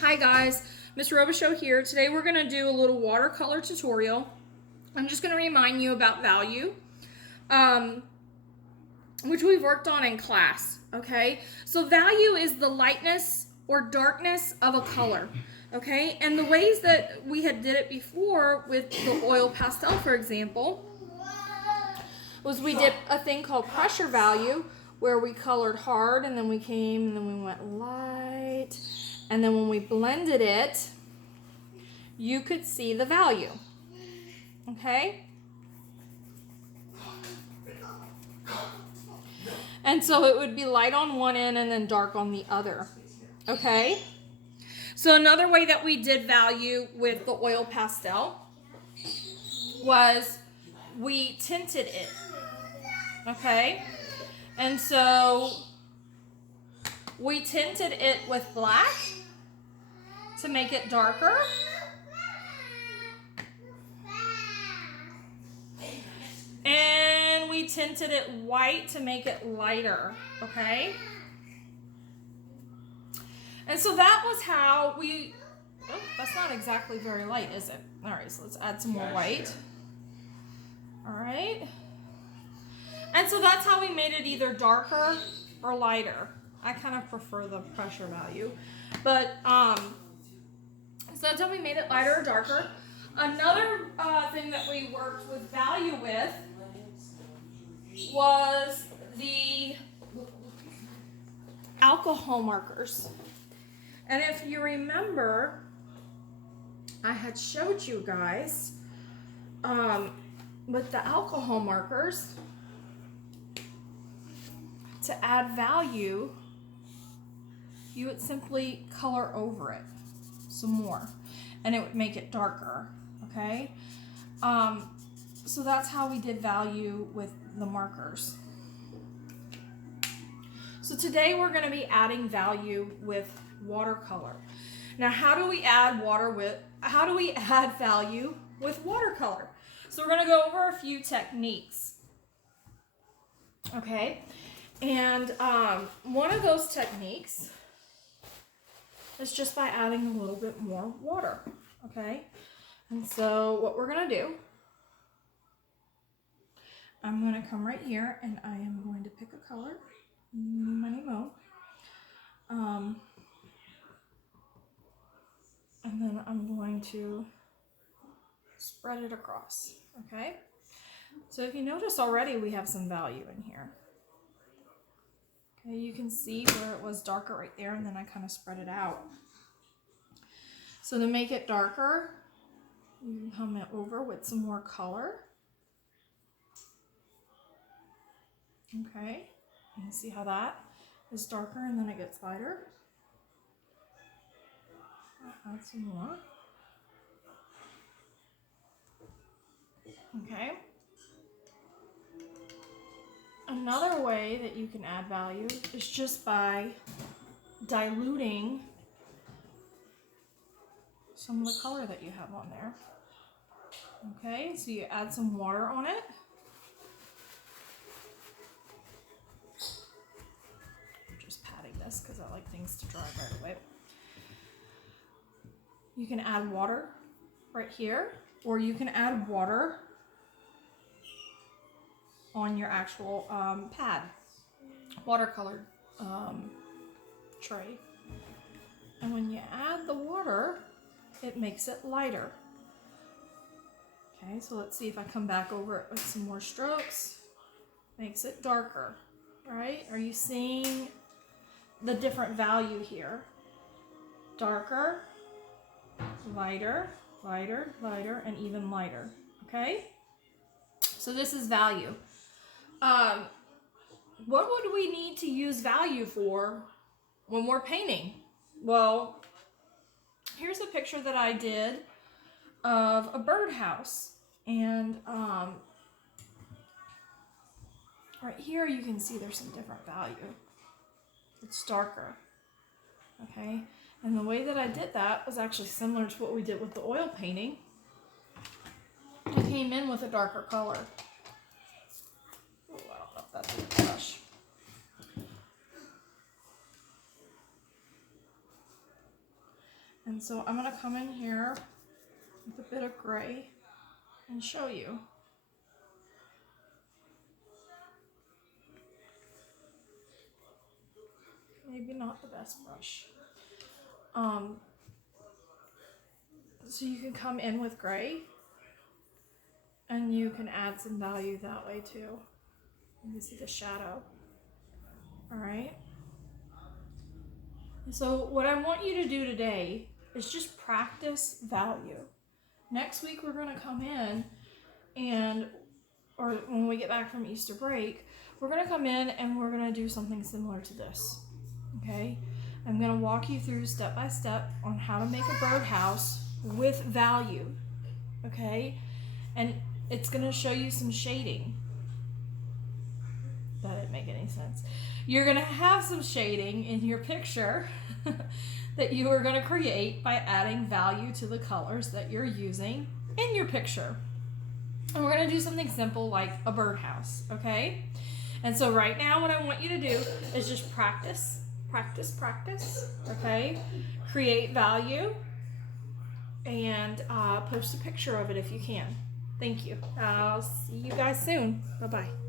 Hi guys, Miss Robichaux here. Today we're going to do a little watercolor tutorial. I'm just going to remind you about value, which we've worked on in class, okay? So value is the lightness or darkness of a color, okay? And the ways that we had did it before with the oil pastel, for example, was we did a thing called pressure value, where we colored hard and then we came and then we went light. And then when we blended it, you could see the value, okay? And so it would be light on one end and then dark on the other, okay? So another way that we did value with the oil pastel was we tinted it, okay? And so we tinted it with black to make it darker. And we tinted it white to make it lighter, okay? And so that was how we, oh, that's not exactly very light, is it? All right, so let's add some more white. All right. And so that's how we made it either darker or lighter. I kind of prefer the pressure value, but so that's how we made it lighter or darker. Another thing that we worked with value with was the alcohol markers. And if you remember, I had showed you guys with the alcohol markers, to add value, you would simply color over it some more and it would make it darker, okay? So that's how we did value with the markers. So today we're going to be adding value with watercolor. Now, how do we add value with watercolor? So we're going to go over a few techniques, okay? And one of those techniques is just by adding a little bit more water, okay? And so what we're going to do, I'm going to come right here and I am going to pick a color, money mo, and then I'm going to spread it across, okay? So if you notice already, we have some value in here. Okay, you can see where it was darker right there, and then I kind of spread it out. So to make it darker, you can come it over with some more color. Okay, you can see how that is darker and then it gets lighter. I'll add some more. Okay. Another way that you can add value is just by diluting some of the color that you have on there. Okay, so you add some water on it. I'm just patting this because I like things to dry right away. You can add water right here, or you can add water on your actual pad, watercolor tray. And when you add the water, it makes it lighter. Okay, so let's see if I come back over it with some more strokes. Makes it darker, right? Are you seeing the different value here? Darker, lighter, lighter, lighter, and even lighter, okay? So this is value. What would we need to use value for when we're painting? Well, here's a picture that I did of a birdhouse, and right here you can see there's some different value. It's darker, okay? And the way that I did that was actually similar to what we did with the oil painting. I came in with a darker color. Oh, I don't know if that's a good brush. And so I'm going to come in here with a bit of gray and show you. Maybe not the best brush. So you can come in with gray and you can add some value that way too. You can see the shadow. All right. So what I want you to do today is just practice value. Next week we're going to come in or when we get back from Easter break, we're going to come in and we're going to do something similar to this. Okay? I'm going to walk you through step by step on how to make a birdhouse with value. Okay? And it's going to show you some shading. That didn't make any sense. You're going to have some shading in your picture that you are going to create by adding value to the colors that you're using in your picture. And we're going to do something simple like a birdhouse, okay? And so right now what I want you to do is just practice, okay? Create value and post a picture of it if you can. Thank you. I'll see you guys soon. Bye-bye.